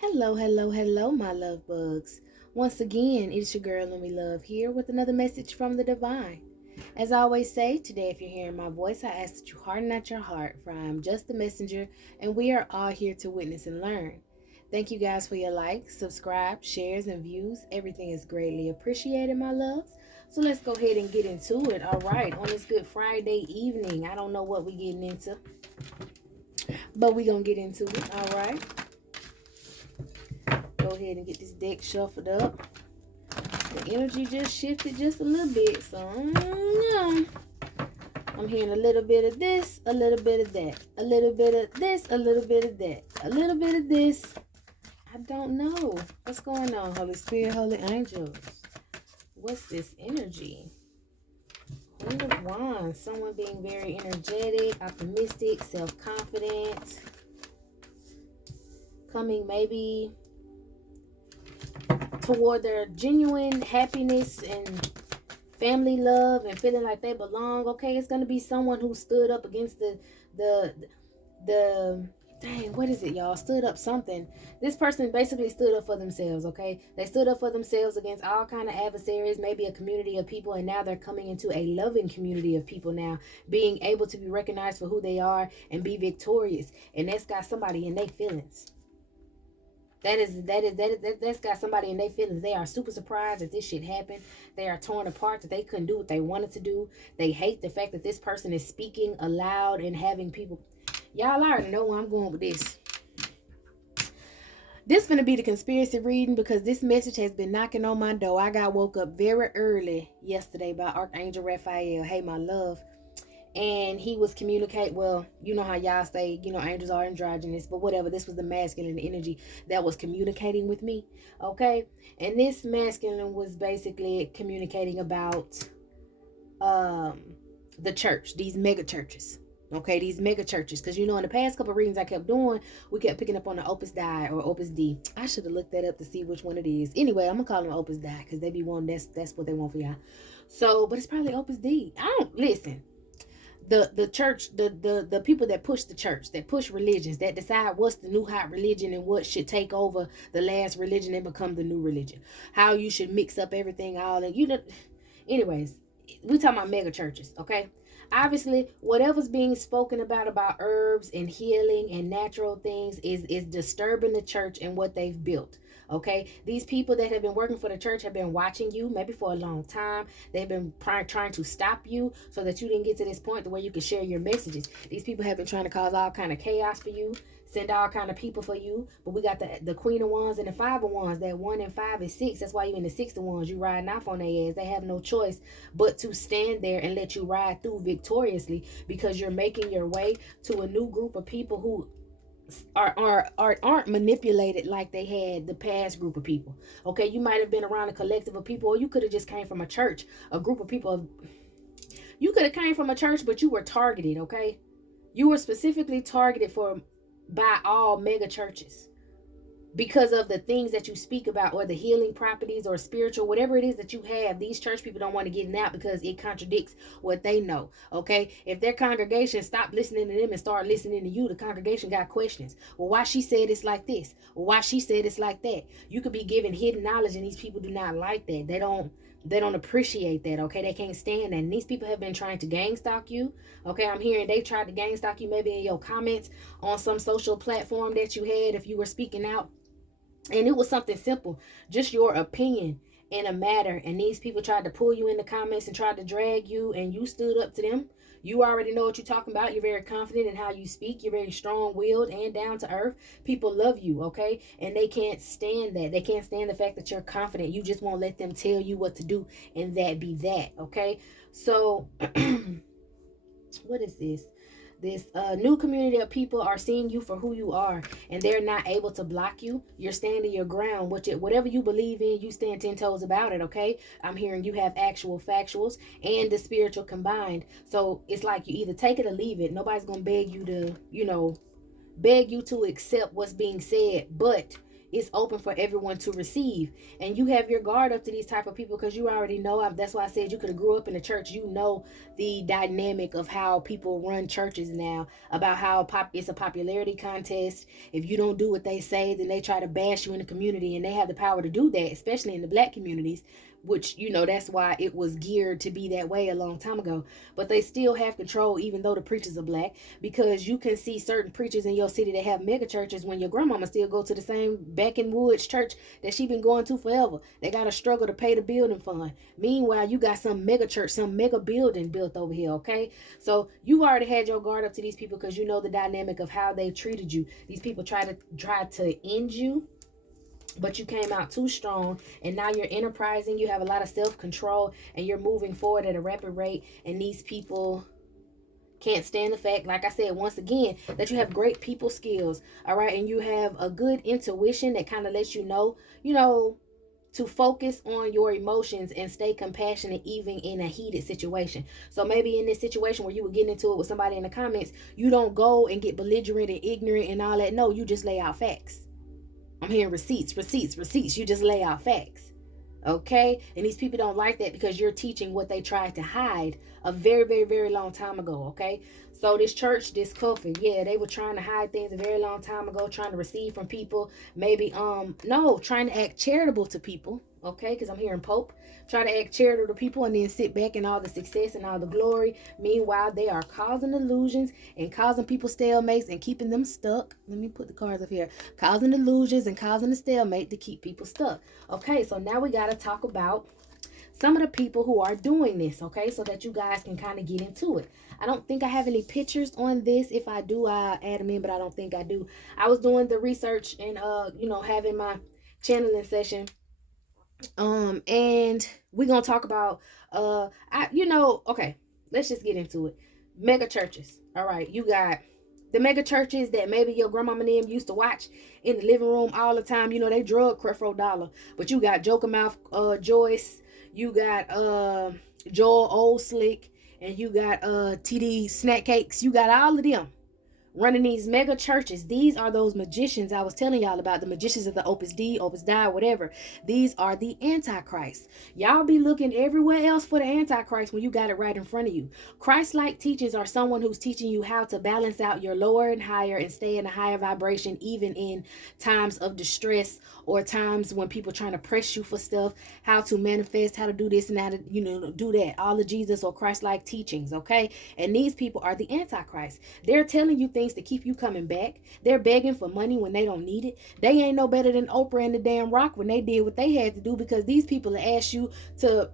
Hello, hello, hello, my love bugs. Once again, it's your girl Lumi Love here with another message from the divine. As I always say, today if you're hearing my voice, I ask that you harden not your heart, for I am just the messenger, and we are all here to witness and learn. Thank you guys for your likes, subscribe, shares, and views. Everything is greatly appreciated, my loves. So let's go ahead and get into it. All right, on this Good Friday evening, I don't know what we're getting into, but we're going to get into it. All right, go ahead and get this deck shuffled up. The energy just shifted just a little bit, so I'm hearing a little bit of this, a little bit of that, a little bit of this, a little bit of that, a little bit of this. I don't know what's going on. Holy Spirit, Holy Angels, what's this energy? Queen of Wands, someone being very energetic, optimistic, self-confident, coming maybe toward their genuine happiness and family love and feeling like they belong. Okay, it's going to be someone who stood up against the dang, what is it, y'all? Stood up something. This person basically stood up for themselves. Okay, they stood up for themselves against all kind of adversaries, maybe a community of people, and now they're coming into a loving community of people now, being able to be recognized for who they are and be victorious. And that's got somebody in their feelings. That's got somebody in their feelings. They are super surprised that this shit happened. They are torn apart that they couldn't do what they wanted to do. They hate the fact that this person is speaking aloud and having people. Y'all already know where I'm going with this. This is gonna be the conspiracy reading because this message has been knocking on my door. I got woke up very early yesterday by Archangel Raphael. Hey, my love. And he was communicate, well, you know how y'all say, angels are androgynous, but whatever, this was the masculine energy that was communicating with me. Okay, and this masculine was basically communicating about um the church, these mega churches. Okay, these mega churches, because in the past couple of readings I kept doing, we kept picking up on the Opus Dei or Opus D. I should have looked that up to see which one it is. Anyway, I'm gonna call them Opus Dei because they be one, that's what they want for y'all. So, but it's probably Opus D. I don't listen. The church, the people that push the church, that push religions, that decide what's the new hot religion and what should take over the last religion and become the new religion, how you should mix up everything, all that, anyways, we talking about mega churches. Okay, obviously whatever's being spoken about herbs and healing and natural things is disturbing the church and what they've built. Okay, these people that have been working for the church have been watching you maybe for a long time. They've been trying to stop you so that you didn't get to this point to where you can share your messages. These people have been trying to cause all kind of chaos for you, send all kind of people for you. But we got the Queen of Wands and the Five of Wands. That 1 and 5 is 6. That's why you in the 6 of Wands. You riding off on their ass. They have no choice but to stand there and let you ride through victoriously, because you're making your way to a new group of people who aren't manipulated like they had the past group of people. Okay, you might have been around a collective of people, or you could have just came from a church, a group of people. You could have came from a church, but you were targeted. Okay, you were specifically targeted for by all mega churches because of the things that you speak about, or the healing properties or spiritual, whatever it is that you have. These church people don't want to get it out because it contradicts what they know. Okay, if their congregation stopped listening to them and start listening to you, the congregation got questions. Well, why she said it's like this? Well, why she said it's like that? You could be given hidden knowledge, and these people do not like that. They don't appreciate that. Okay, they can't stand that. And these people have been trying to gang stalk you. Okay, I'm hearing they tried to gang stalk you maybe in your comments on some social platform that you had if you were speaking out, and it was something simple, just your opinion in a matter, and these people tried to pull you in the comments and tried to drag you, and you stood up to them. You already know what you're talking about. You're very confident in how you speak. You're very strong-willed and down to earth. People love you. Okay, and they can't stand that. They can't stand the fact that you're confident. You just won't let them tell you what to do, and that be that. Okay, so what is this new community of people are seeing you for who you are, and they're not able to block you. You're standing your ground, which whatever you believe in, you stand 10 toes about it. Okay, I'm hearing you have actual factuals and the spiritual combined, so it's like you either take it or leave it. Nobody's gonna beg you to accept what's being said, but it's open for everyone to receive. And you have your guard up to these type of people because you already know. That's why I said you could have grew up in the church. You know the dynamic of how people run churches now, about how it's a popularity contest. If you don't do what they say, then they try to bash you in the community, and they have the power to do that, especially in the black communities, which, you know, that's why it was geared to be that way a long time ago. But they still have control, even though the preachers are black, because you can see certain preachers in your city that have mega churches when your grandmama still go to the same back in woods church that she been going to forever. They got to struggle to pay the building fund. Meanwhile, you got some mega church, some mega building built over here, okay? So you've already had your guard up to these people because you know the dynamic of how they treated you. These people try to end you, but you came out too strong, and now you're enterprising. You have a lot of self-control, and you're moving forward at a rapid rate. And these people can't stand the fact, like I said, once again, that you have great people skills, all right? And you have a good intuition that kind of lets you know, to focus on your emotions and stay compassionate even in a heated situation. So maybe in this situation where you were getting into it with somebody in the comments, you don't go and get belligerent and ignorant and all that. No, you just lay out facts. I'm hearing receipts. You just lay out facts. Okay? And these people don't like that because you're teaching what they tried to hide a very, very, very long time ago. Okay? So this church, this coffin, yeah, they were trying to hide things a very long time ago, trying to receive from people. Maybe, trying to act charitable to people. Okay? Because I'm hearing Pope. Try to act charitable to people and then sit back in all the success and all the glory. Meanwhile, they are causing illusions and causing people stalemates and keeping them stuck. Let me put the cards up here. Causing illusions and causing a stalemate to keep people stuck. Okay, so now we got to talk about some of the people who are doing this, okay, so that you guys can kind of get into it. I don't think I have any pictures on this. If I do, I'll add them in, but I don't think I do. I was doing the research and, having my channeling session. And we're gonna talk about okay, let's just get into it. Mega churches. All right, you got the mega churches that maybe your grandmama and them used to watch in the living room all the time. You know, they drug Creflo Dollar. But you got Joker Mouth Joyce, you got Joel Old Slick, and you got TD Snack Cakes. You got all of them running these mega churches. These are those magicians I was telling y'all about, the magicians of the Opus Dei, Opus Dei, whatever. These are the Antichrist. Y'all be looking everywhere else for the Antichrist when you got it right in front of you. Christ-like teachers are someone who's teaching you how to balance out your lower and higher and stay in a higher vibration, even in times of distress or times when people trying to press you for stuff, how to manifest, how to do this and how to, do that. All of Jesus or Christ-like teachings, okay? And these people are the Antichrist. They're telling you things to keep you coming back. They're begging for money when they don't need it. They ain't no better than Oprah and the damn Rock when they did what they had to do, because these people ask you to.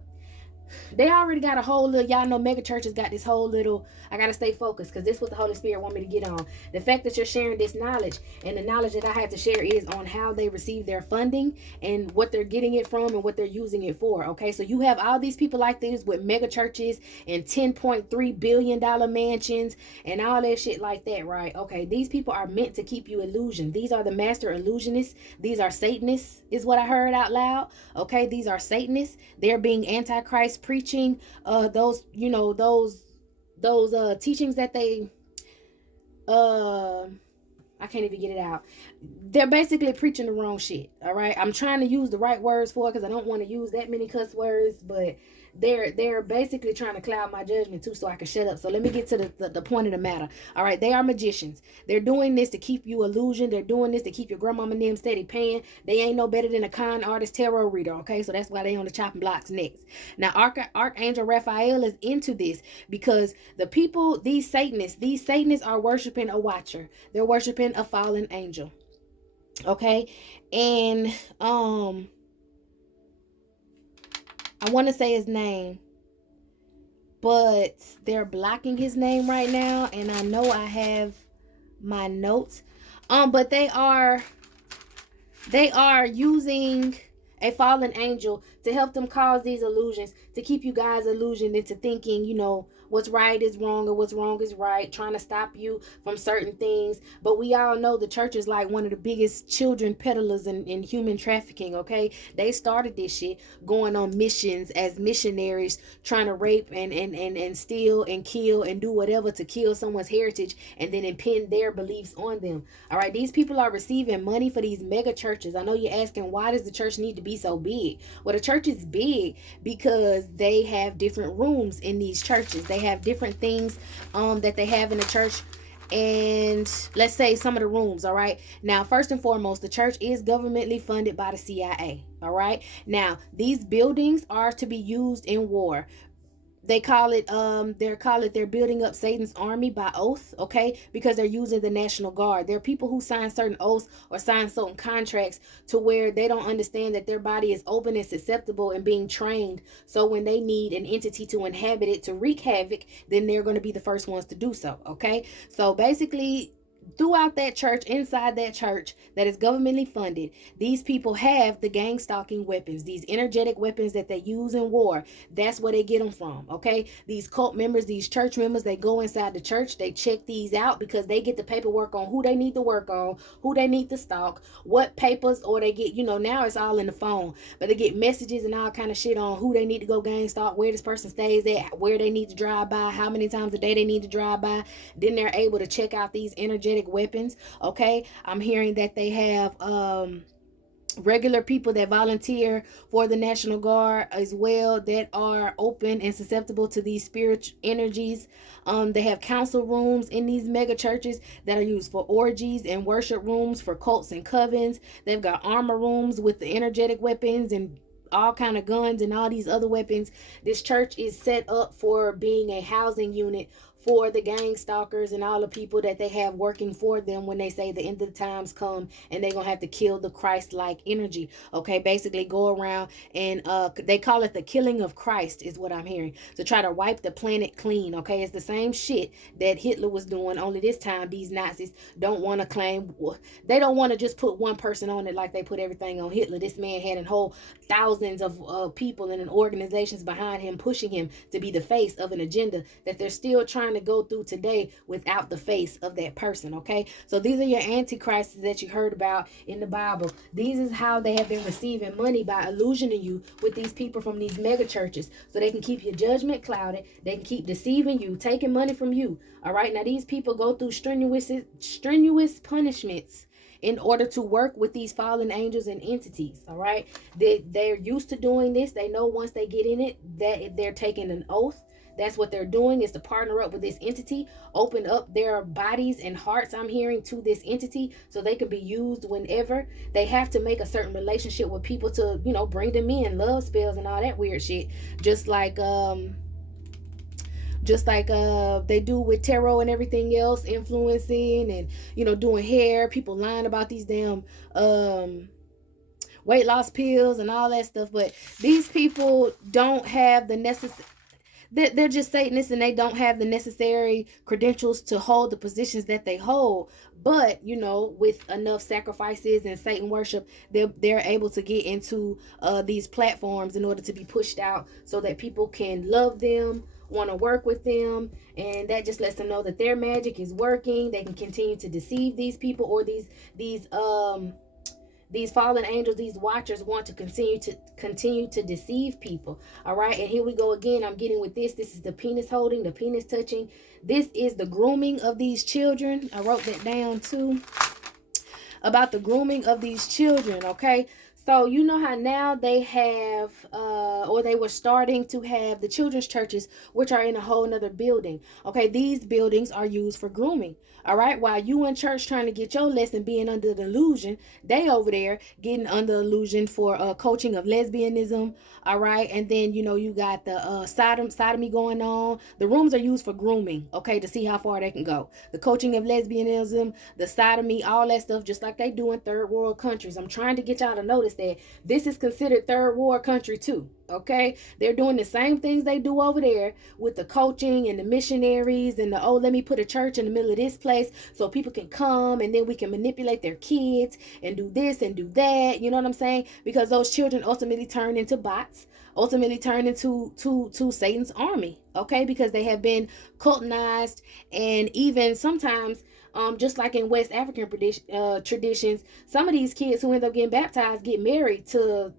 They already got a whole little, y'all know mega churches got this whole little, I gotta stay focused because this is what the Holy Spirit want me to get on. The fact that you're sharing this knowledge, and the knowledge that I have to share is on how they receive their funding and what they're getting it from and what they're using it for. Okay, so you have all these people like this with mega churches and $10.3 billion mansions and all that shit like that, right? Okay, these people are meant to keep you illusioned. These are the master illusionists. These are Satanists, is what I heard out loud. Okay, these are Satanists. They're being Antichrist, preaching those teachings that they I can't even get it out. They're basically preaching the wrong shit. All right, I'm trying to use the right words for it because I don't want to use that many cuss words, but they're basically trying to cloud my judgment too, so I can shut up. So let me get to the point of the matter. All right, they are magicians. They're doing this to keep you illusion. They're doing this to keep your grandmama and them steady paying. They ain't no better than a con artist tarot reader. Okay, so that's why they on the chopping blocks next. Now Archangel Raphael is into this because the people, these Satanists are worshiping a watcher. They're worshiping a fallen angel. Okay, and I want to say his name, but they're blocking his name right now, and I know I have my notes. But they are using a fallen angel to help them cause these illusions, to keep you guys illusioned into thinking, you know, what's right is wrong or what's wrong is right, trying to stop you from certain things. But we all know the church is like one of the biggest children peddlers in human trafficking, okay? They started this shit, going on missions as missionaries, trying to rape and steal and kill and do whatever to kill someone's heritage and then impin their beliefs on them. All right, these people are receiving money for these mega churches. I know you're asking, why does the church need to be so big? Well, the church is big because they have different rooms in these churches. They have different things that they have in the church. And let's say some of the rooms, all right? Now, first and foremost, the church is governmentally funded by the CIA, all right? Now, these buildings are to be used in war. They call it they're building up Satan's army by oath, okay? Because they're using the National Guard. There are people who sign certain oaths or sign certain contracts to where they don't understand that their body is open and susceptible and being trained. So when they need an entity to inhabit it to wreak havoc, then they're going to be the first ones to do so, okay? So basically, throughout that church, inside that church that is governmentally funded, these people have the gang stalking weapons, these energetic weapons that they use in war. That's where they get them from, okay? These cult members, these church members, they go inside the church, they check these out because they get the paperwork on who they need to work on, who they need to stalk, what papers, or they get, you know, now it's all in the phone, but they get messages and all kind of shit on who they need to go gang stalk, where this person stays at, where they need to drive by, how many times a day they need to drive by. Then they're able to check out these energetic weapons, okay? I'm hearing that they have regular people that volunteer for the National Guard as well that are open and susceptible to these spiritual energies. They have council rooms in these mega churches that are used for orgies and worship rooms for cults and covens. They've got armor rooms with the energetic weapons and all kind of guns and all these other weapons. This church is set up for being a housing unit for the gang stalkers and all the people that they have working for them when they say the end of the times come and they're gonna have to kill the Christ-like energy, okay? Basically go around and they call it the killing of Christ is what I'm hearing, to try to wipe the planet clean, okay? It's the same shit that Hitler was doing, only this time these Nazis don't want to claim, they don't want to just put one person on it like they put everything on Hitler. This man had a whole thousands of people and organizations behind him pushing him to be the face of an agenda that they're still trying to go through today without the face of that person, okay? So these are your antichrists that you heard about in the Bible. These is how they have been receiving money, by illusioning you with these people from these mega churches, so they can keep your judgment clouded, they can keep deceiving you, taking money from you, all right? Now these people go through strenuous punishments in order to work with these fallen angels and entities, all right? They're used to doing this. They know once they get in it that they're taking an oath. That's what they're doing, is to partner up with this entity, open up their bodies and hearts, I'm hearing, to this entity so they can be used whenever. They have to make a certain relationship with people to, you know, bring them in, love spells and all that weird shit. Just like they do with tarot and everything else, influencing and, you know, doing hair, people lying about these damn weight loss pills and all that stuff. But these people don't have the necessary, they're just Satanists and they don't have the necessary credentials to hold the positions that they hold. But, you know, with enough sacrifices and Satan worship, they're able to get into these platforms in order to be pushed out so that people can love them, want to work with them, and that just lets them know that their magic is working. They can continue to deceive these people, or these fallen angels, these watchers, want to continue to deceive people. All right, and here we go again. I'm getting with this. This is the penis holding, the penis touching. This is the grooming of these children. I wrote that down too, about the grooming of these children. Okay, so you know how now they have or they were starting to have the children's churches, which are in a whole nother building. Okay, these buildings are used for grooming. All right, while you in church trying to get your lesson, being under the illusion, they over there getting under illusion for coaching of lesbianism. All right, and then, you know, you got the sodomy going on. The rooms are used for grooming, okay, to see how far they can go. The coaching of lesbianism, the sodomy, all that stuff, just like they do in third world countries. I'm trying to get y'all to notice this, that this is considered third world country too. Okay, they're doing the same things they do over there with the coaching and the missionaries and the, oh, let me put a church in the middle of this place so people can come and then we can manipulate their kids and do this and do that. You know what I'm saying? Because those children ultimately turn into bots, ultimately turn into to Satan's army. Okay, because they have been cultized, and even sometimes just like in West African traditions, some of these kids who end up getting baptized get married to,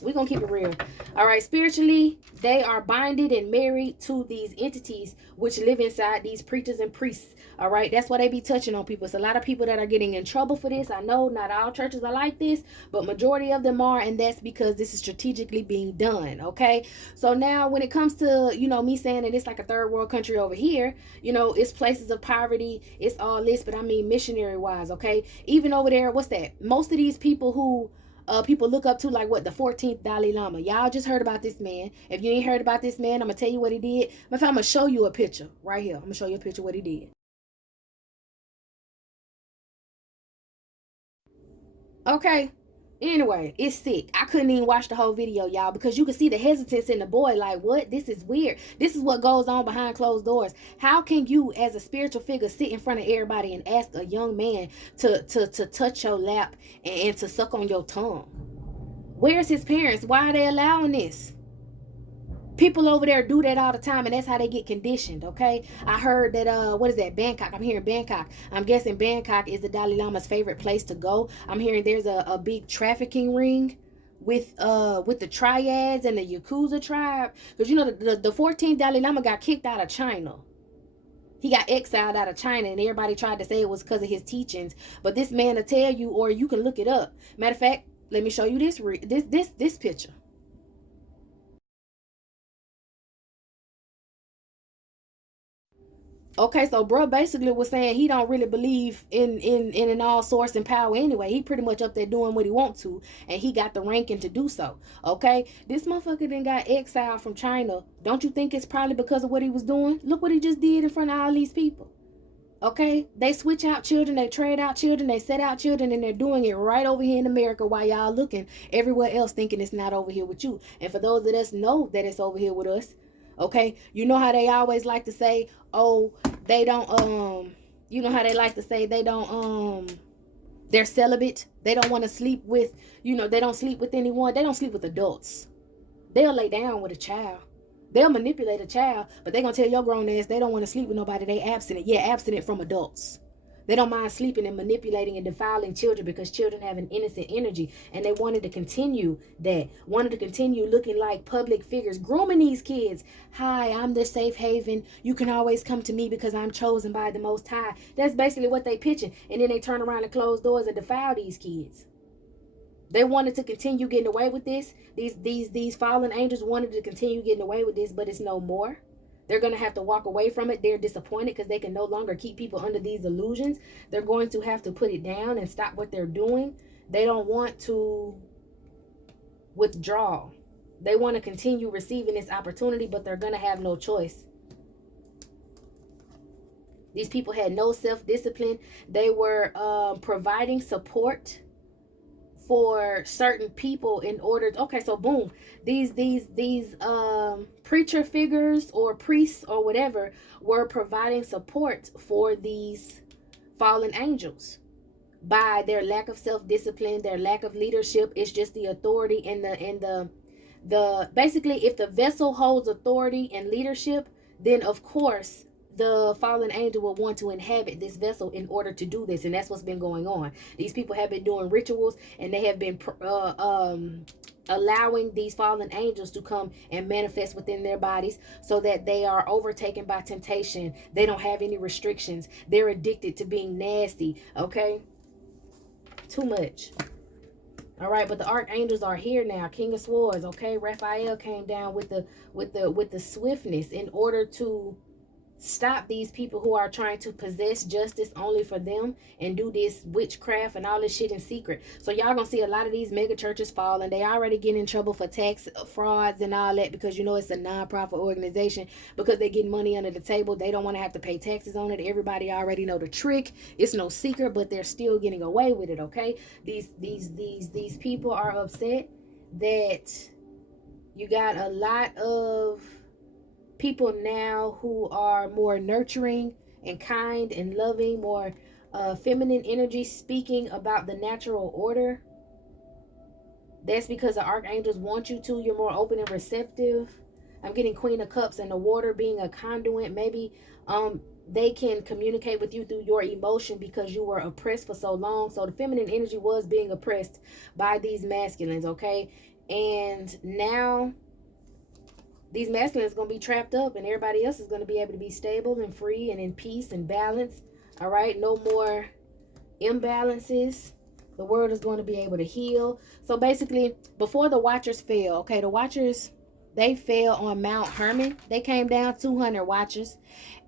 we're gonna keep it real. All right, spiritually, they are binded and married to these entities which live inside these preachers and priests. All right, that's why they be touching on people. It's a lot of people that are getting in trouble for this. I know not all churches are like this, but majority of them are, and that's because this is strategically being done. Okay, so now when it comes to, you know, me saying that it's like a third world country over here, you know, it's places of poverty, it's all this, but I mean missionary wise. Okay, even over there, what's that? Most of these people who people look up to, like what, the 14th Dalai Lama. Y'all just heard about this man. If you ain't heard about this man, I'm gonna tell you what he did. I'm gonna show you a picture right here. I'm gonna show you a picture of what he did. Okay. Anyway, it's sick. I couldn't even watch the whole video, y'all, because you can see the hesitance in the boy. Like, what? This is weird. This is what goes on behind closed doors. How can you, as a spiritual figure, sit in front of everybody and ask a young man to touch your lap and to suck on your tongue? Where's his parents? Why are they allowing this? People over there do that all the time, and that's how they get conditioned. Okay, I heard that what is that, Bangkok? I'm hearing Bangkok. I'm guessing Bangkok is the Dalai Lama's favorite place to go. I'm hearing there's a big trafficking ring with the triads and the Yakuza tribe, because you know the 14th Dalai Lama got kicked out of China. He got exiled out of China, and everybody tried to say it was because of his teachings, but this man will tell you, or you can look it up. Matter of fact, let me show you this picture. Okay, so bro basically was saying he don't really believe in an all source and power anyway. He pretty much up there doing what he want to, and he got the ranking to do so. Okay, this motherfucker then got exiled from China. Don't you think it's probably because of what he was doing? Look what he just did in front of all these people. Okay, they switch out children, they trade out children, they set out children, and they're doing it right over here in America while y'all looking everywhere else thinking it's not over here with you. And for those of us know that it's over here with us, okay, you know how they always like to say, oh, they don't you know how they like to say they don't they're celibate. They don't want to sleep with, you know, they don't sleep with anyone. They don't sleep with adults. They'll lay down with a child. They'll manipulate a child, but they're gonna tell your grown ass they don't want to sleep with nobody. They abstinent. Yeah, abstinent from adults. They don't mind sleeping and manipulating and defiling children because children have an innocent energy, and they wanted to continue that. Wanted to continue looking like public figures, grooming these kids. Hi, I'm the safe haven. You can always come to me because I'm chosen by the Most High. That's basically what they pitching, and then they turn around and close doors and defile these kids. They wanted to continue getting away with this. These fallen angels wanted to continue getting away with this, but it's no more. They're going to have to walk away from it. They're disappointed because they can no longer keep people under these illusions. They're going to have to put it down and stop what they're doing. They don't want to withdraw. They want to continue receiving this opportunity, but they're going to have no choice. These people had no self-discipline. They were providing support for certain people in order to, okay, so boom, these preacher figures or priests or whatever were providing support for these fallen angels by their lack of self-discipline, their lack of leadership. It's just the authority and the basically, if the vessel holds authority and leadership, then of course the fallen angel will want to inhabit this vessel in order to do this. And that's what's been going on. These people have been doing rituals, and they have been allowing these fallen angels to come and manifest within their bodies so that they are overtaken by temptation. They don't have any restrictions. They're addicted to being nasty. Okay, too much. All right, but the archangels are here now. King of Swords. Okay, Raphael came down with the swiftness in order to stop these people who are trying to possess justice only for them and do this witchcraft and all this shit in secret. So y'all gonna see a lot of these mega churches fall, and they already get in trouble for tax frauds and all that, because you know it's a non-profit organization, because they get money under the table. They don't want to have to pay taxes on it. Everybody already know the trick. It's no secret, but they're still getting away with it. Okay, these people are upset that you got a lot of people now who are more nurturing and kind and loving, more feminine energy, speaking about the natural order. That's because the archangels want you to. You're more open and receptive. I'm getting Queen of Cups and the water being a conduit. Maybe they can communicate with you through your emotion because you were oppressed for so long. So the feminine energy was being oppressed by these masculines, okay? And now these masculines are going to be trapped up, and everybody else is going to be able to be stable and free and in peace and balance. All right, no more imbalances. The world is going to be able to heal. So basically, before the Watchers fell, okay, the Watchers, they fell on Mount Hermon. They came down 200 Watchers,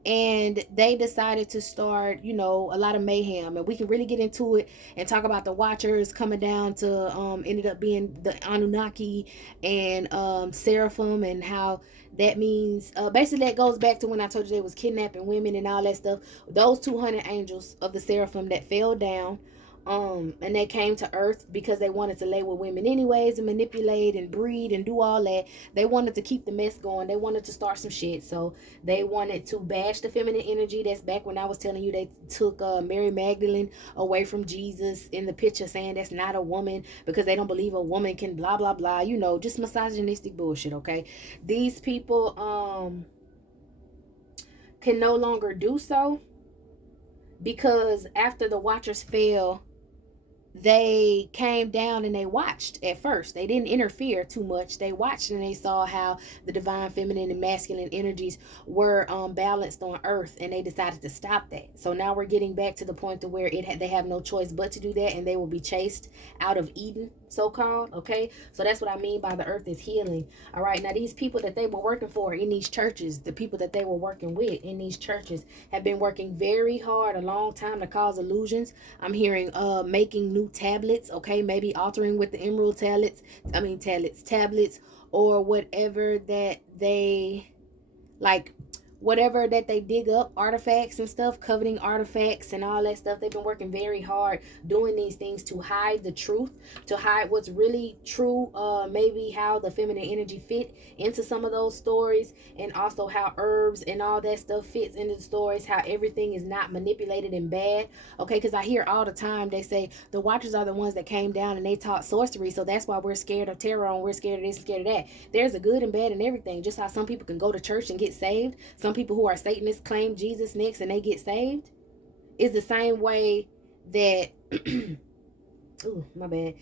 and they decided to start, you know, a lot of mayhem. And we can really get into it and talk about the Watchers coming down to ended up being the Anunnaki and Seraphim, and how that means basically that goes back to when I told you they was kidnapping women and all that stuff. Those 200 angels of the Seraphim that fell down, and they came to earth because they wanted to lay with women anyways and manipulate and breed and do all that. They wanted to keep the mess going. They wanted to start some shit. So they wanted to bash the feminine energy. That's back when I was telling you they took Mary Magdalene away from Jesus in the picture, saying that's not a woman because they don't believe a woman can blah blah blah, you know, just misogynistic bullshit. Okay, these people can no longer do so, because after the Watchers fell, they came down and they watched. At first they didn't interfere too much. They watched and they saw how the divine feminine and masculine energies were balanced on earth, and they decided to stop that. So now we're getting back to the point to where they have no choice but to do that, and they will be chased out of Eden, so called. Okay, so that's what I mean by the earth is healing. All right, now these people that they were working for in these churches, the people that they were working with in these churches, have been working very hard a long time to cause illusions. I'm hearing making new tablets, okay, maybe altering with the emerald tablets, or whatever that they like, whatever that they dig up, artifacts and stuff, coveting artifacts and all that stuff. They've been working very hard doing these things to hide the truth, to hide what's really true, maybe how the feminine energy fit into some of those stories, and also how herbs and all that stuff fits into the stories, how everything is not manipulated and bad. Okay, because I hear all the time they say the Watchers are the ones that came down and they taught sorcery, so that's why we're scared of tarot and we're scared of this and scared of that. There's a good and bad in everything. Just how some people can go to church and get saved, some people who are Satanists claim Jesus next and they get saved, is the same way that ooh, my bad.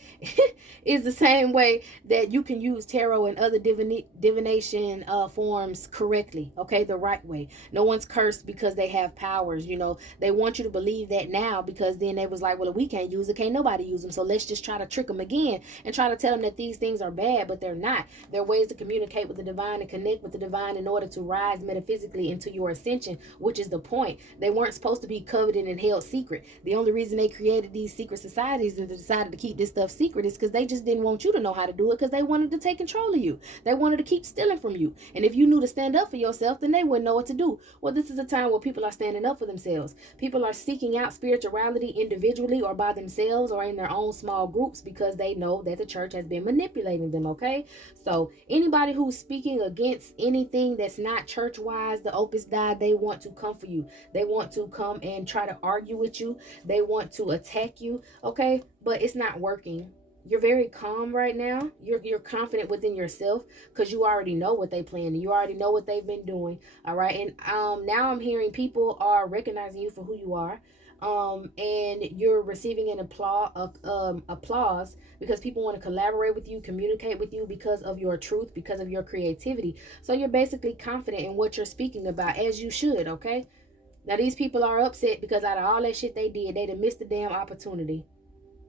Is the same way that you can use tarot and other divination forms correctly, okay, the right way. No one's cursed because they have powers. You know, they want you to believe that now, because then they was like, well, if we can't use it, can't nobody use them, so let's just try to trick them again and try to tell them that these things are bad, but they're not. They're ways to communicate with the divine and connect with the divine in order to rise metaphysically into your ascension, which is the point. They weren't supposed to be coveted and held secret. The only reason they created these secret societies and decided to keep this stuff secret is because they just didn't want you to know how to do it, because they wanted to take control of you. They wanted to keep stealing from you. And if you knew to stand up for yourself, then they wouldn't know what to do. Well, this is a time where people are standing up for themselves. People are seeking out spirituality individually or by themselves or in their own small groups, because they know that the church has been manipulating them, okay? So anybody who's speaking against anything that's not church-wise, the Opus Dei, they want to come for you. They want to come and try to argue with you. They want to attack you, okay? But it's not working. You're very calm right now. You're confident within yourself because you already know what they plan. You already know what they've been doing. All right. And now I'm hearing people are recognizing you for who you are. And you're receiving an applause because people want to collaborate with you, communicate with you because of your truth, because of your creativity. So you're basically confident in what you're speaking about, as you should. Okay. Now these people are upset because out of all that shit they did, they done missed the damn opportunity.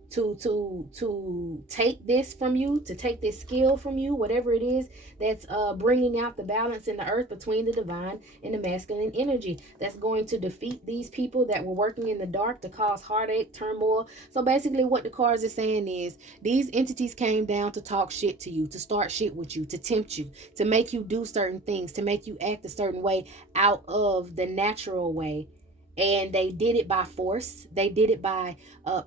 to take this from you, to take this skill from you, whatever it is that's bringing out the balance in the earth between the divine and the masculine energy, that's going to defeat these people that were working in the dark to cause heartache, turmoil. So basically what the cards are saying is these entities came down to talk shit to you, to start shit with you, to tempt you, to make you do certain things, to make you act a certain way out of the natural way. And they did it by force. They did it by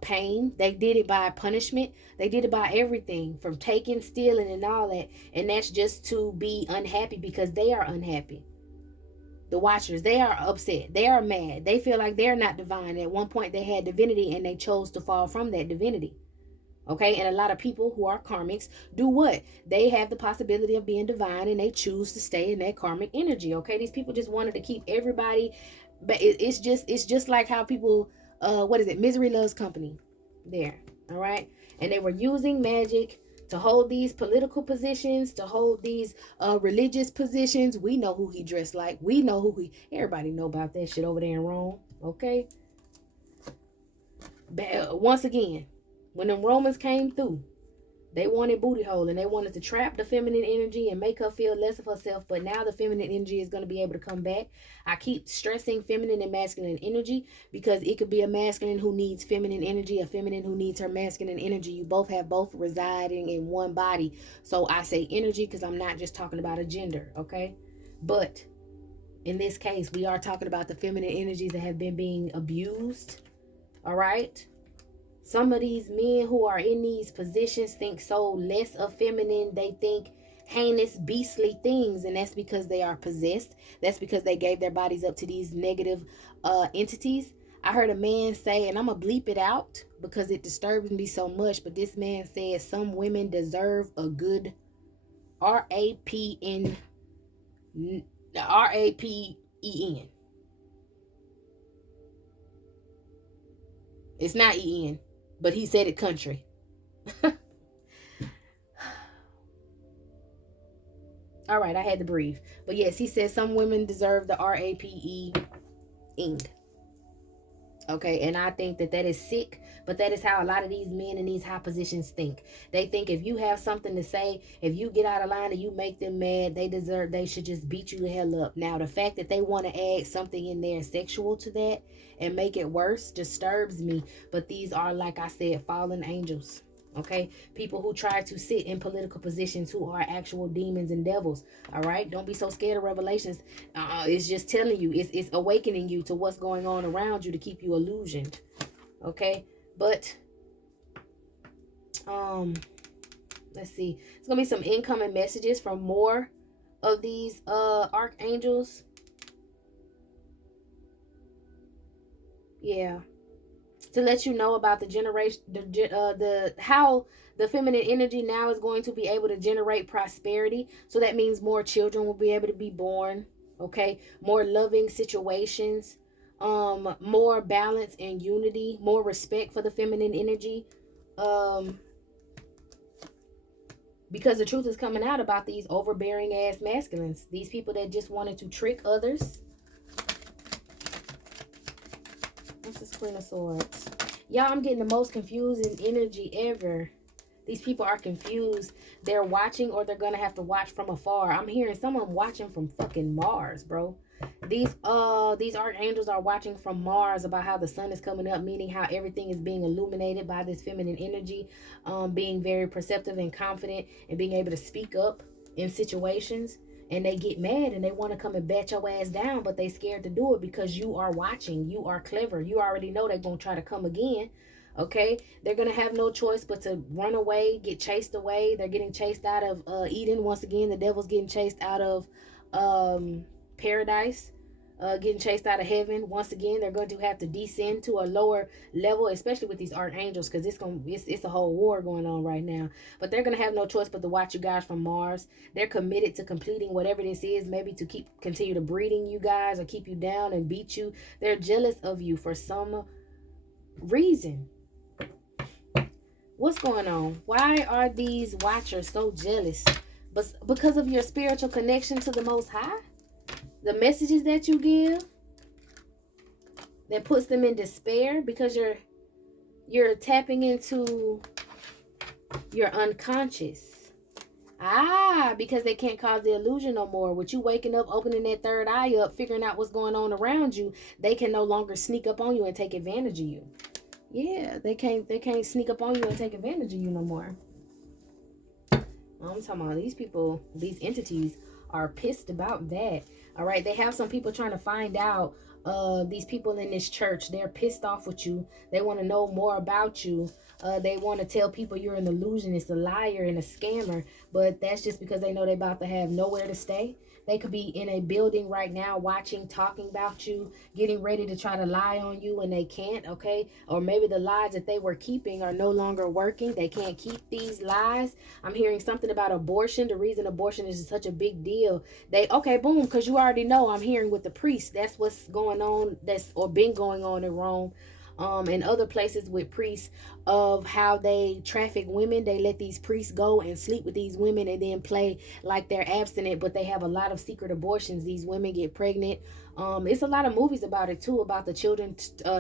pain. They did it by punishment. They did it by everything from taking, stealing, and all that. And that's just to be unhappy, because they are unhappy. The watchers, they are upset. They are mad. They feel like they're not divine. At one point they had divinity and they chose to fall from that divinity. Okay, and a lot of people who are karmics do what? They have the possibility of being divine and they choose to stay in that karmic energy. Okay, these people just wanted to keep everybody, but it's just like how people what is it, misery loves company there. All right, and they were using magic to hold these political positions, to hold these religious positions. We know who he dressed like. We know who everybody know about that shit over there in Rome. Okay, but once again, when them Romans came through, they wanted booty hole, and they wanted to trap the feminine energy and make her feel less of herself. But now the feminine energy is going to be able to come back. I keep stressing feminine and masculine energy because it could be a masculine who needs feminine energy, a feminine who needs her masculine energy. You both have both residing in one body. So I say energy because I'm not just talking about a gender, okay? But in this case, we are talking about the feminine energies that have been being abused, all right? Some of these men who are in these positions think so less of feminine. They think heinous, beastly things, and that's because they are possessed. That's because they gave their bodies up to these negative entities. I heard a man say, and I'm gonna bleep it out because it disturbs me so much, but this man said some women deserve a good RAPEN. It's not EN, but he said it country. All right, I had to breathe. But yes, he said some women deserve the RAPEing. Okay, and I think that is sick, but that is how a lot of these men in these high positions think. They think if you have something to say, if you get out of line and you make them mad, they should just beat you the hell up. Now, the fact that they want to add something in there sexual to that and make it worse disturbs me. But these are, like I said, fallen angels. Okay, people who try to sit in political positions who are actual demons and devils. All right, don't be so scared of revelations. It's just telling you, it's awakening you to what's going on around you to keep you illusioned. Okay, but let's see, it's gonna be some incoming messages from more of these archangels. Yeah, to let you know about the generation, the how the feminine energy now is going to be able to generate prosperity. So that means more children will be able to be born. Okay, more loving situations, more balance and unity, more respect for the feminine energy, because the truth is coming out about these overbearing ass masculines, these people that just wanted to trick others. What's this Queen of Swords? Y'all, I'm getting the most confusing energy ever. These people are confused. They're watching, or they're gonna have to watch from afar. I'm hearing someone watching from fucking Mars, bro. These archangels are watching from Mars about how the sun is coming up, meaning how everything is being illuminated by this feminine energy, being very perceptive and confident and being able to speak up in situations. And they get mad and they want to come and bat your ass down, but they scared to do it because you are watching. You are clever. You already know they're going to try to come again. Okay, they're going to have no choice but to run away, get chased away. They're getting chased out of Eden. Once again, the devil's getting chased out of paradise, getting chased out of heaven. Once again, they're going to have to descend to a lower level, especially with these archangels, because it's a whole war going on right now. But they're going to have no choice but to watch you guys from Mars. They're committed to completing whatever this is, maybe to continue to breeding you guys or keep you down and beat you. They're jealous of you for some reason. What's going on? Why are these watchers so jealous? But because of your spiritual connection to the Most High? The messages that you give that puts them in despair because You're tapping into your unconscious. Because they can't cause the illusion no more. With you waking up, opening that third eye up, figuring out what's going on around you, they can no longer sneak up on you and take advantage of you. Yeah, they can't sneak up on you and take advantage of you no more. I'm talking about these people, these entities are pissed about that. All right, they have some people trying to find out. These people in this church, they're pissed off with you. They want to know more about you. They want to tell people you're an illusionist, a liar, and a scammer. But that's just because they know they're about to have nowhere to stay. They could be in a building right now watching, talking about you, getting ready to try to lie on you, and they can't, okay? Or maybe the lies that they were keeping are no longer working. They can't keep these lies. I'm hearing something about abortion. The reason abortion is such a big deal. Okay, boom, because you already know I'm hearing with the priest. That's what's going on, or been going on in Rome. And other places with priests, of how they traffic women. They let these priests go and sleep with these women and then play like they're abstinent, but they have a lot of secret abortions. These women get pregnant. It's a lot of movies about it too, about the children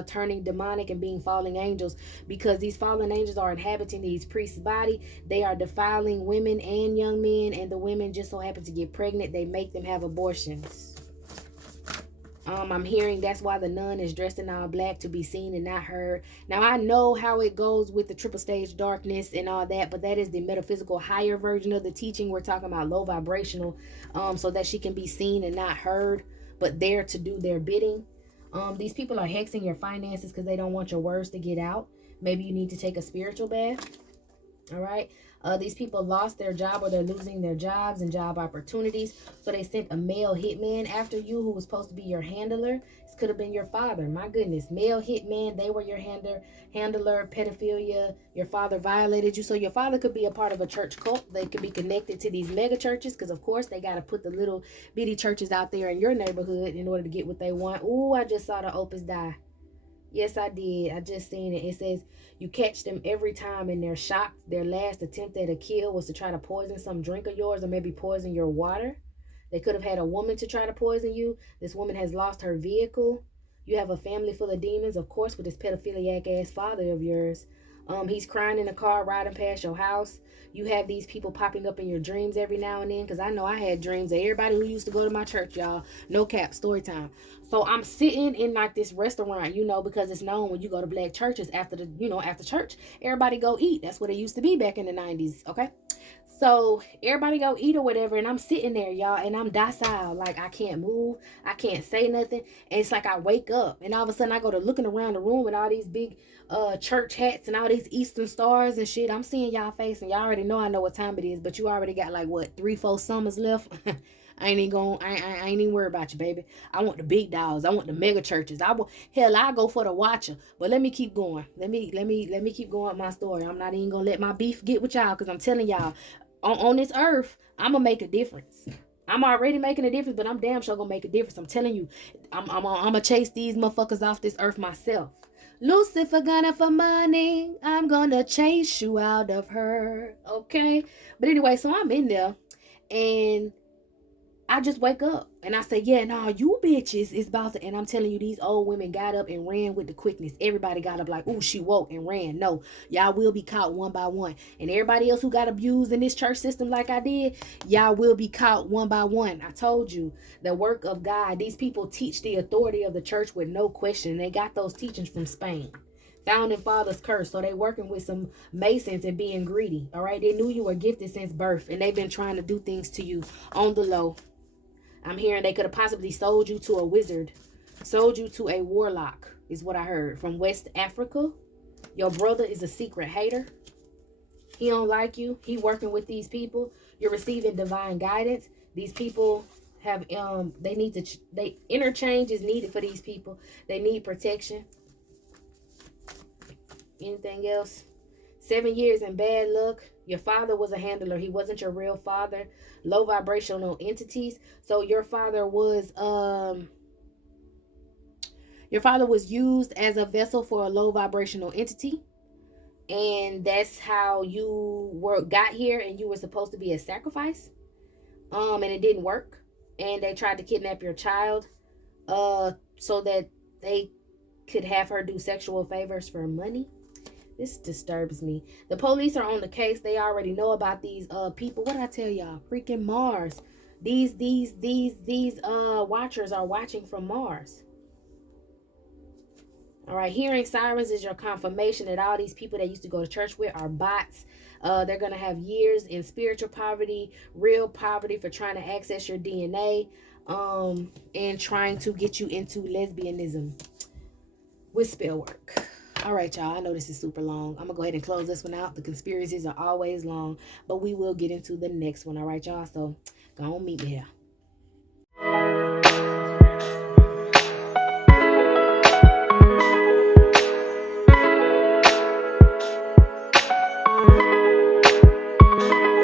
turning demonic and being fallen angels, because these fallen angels are inhabiting these priests' body. They are defiling women and young men, and the women just so happen to get pregnant. They make them have abortions. I'm hearing that's why the nun is dressed in all black, to be seen and not heard. Now, I know how it goes with the triple stage darkness and all that, but that is the metaphysical higher version of the teaching. We're talking about low vibrational, so that she can be seen and not heard, but there to do their bidding. These people are hexing your finances because they don't want your words to get out. Maybe you need to take a spiritual bath. All right. These people lost their job, or they're losing their jobs and job opportunities. So they sent a male hitman after you who was supposed to be your handler. This could have been your father. My goodness. Male hitman. They were your handler, pedophilia. Your father violated you. So your father could be a part of a church cult. They could be connected to these mega churches, because of course they got to put the little bitty churches out there in your neighborhood in order to get what they want. Ooh, I just saw the opus die. Yes, I did. I just seen it. It says you catch them every time and they're shocked. Their last attempt at a kill was to try to poison some drink of yours, or maybe poison your water. They could have had a woman to try to poison you. This woman has lost her vehicle. You have a family full of demons, of course, with this pedophiliac ass father of yours. He's crying in the car riding past your house. You have these people popping up in your dreams every now and then, because I know I had dreams of everybody who used to go to my church, y'all. No cap, story time. So I'm sitting in like this restaurant, because it's known when you go to black churches after after church, everybody go eat. That's what it used to be back in the 90s, okay? So everybody go eat or whatever, and I'm sitting there, y'all, and I'm docile. Like, I can't move, I can't say nothing, and it's like I wake up, and all of a sudden I go to looking around the room with all these big church hats and all these Eastern stars and shit. I'm seeing y'all face, and y'all already know I know what time it is, but you already got like what 3-4 summers left. I ain't even worried about you, baby. I want the big dogs. I want the mega churches. I go for the watcher. But let me keep going. Let me keep going with my story. I'm not even gonna let my beef get with y'all, because I'm telling y'all, on this earth, I'm gonna make a difference. I'm already making a difference, but I'm damn sure gonna make a difference. I'm telling you, I'm gonna chase these motherfuckers off this earth myself. Lucifer gonna for money. I'm gonna chase you out of her. Okay. But anyway, so I'm in there, and I just wake up and I say, yeah, no, you bitches is about to, and I'm telling you, these old women got up and ran with the quickness. Everybody got up like, ooh, she woke and ran. No, y'all will be caught one by one. And everybody else who got abused in this church system like I did, y'all will be caught one by one. I told you, the work of God. These people teach the authority of the church with no question. They got those teachings from Spain. Founding fathers curse. So they working with some masons and being greedy. All right. They knew you were gifted since birth, and they've been trying to do things to you on the low. I'm hearing they could have possibly sold you to a wizard, sold you to a warlock, is what I heard, from West Africa. Your brother is a secret hater. He don't like you. He working with these people. You're receiving divine guidance. These people have interchange is needed for these people. They need protection. Anything else? 7 years in bad luck. Your father was a handler. He wasn't your real father. Low vibrational entities. So your father was used as a vessel for a low vibrational entity. And that's how you got here, and you were supposed to be a sacrifice. And it didn't work. And they tried to kidnap your child so that they could have her do sexual favors for money. This disturbs me. The police are on the case. They already know about these people. What did I tell y'all? Freaking Mars. These watchers are watching from Mars. All right, hearing sirens is your confirmation that all these people that used to go to church with are bots. They're gonna have years in spiritual poverty, real poverty for trying to access your DNA, and trying to get you into lesbianism with spell work. All right, y'all. I know this is super long. I'm gonna go ahead and close this one out. The conspiracies are always long, but we will get into the next one. All right, y'all. So go on, meet me here.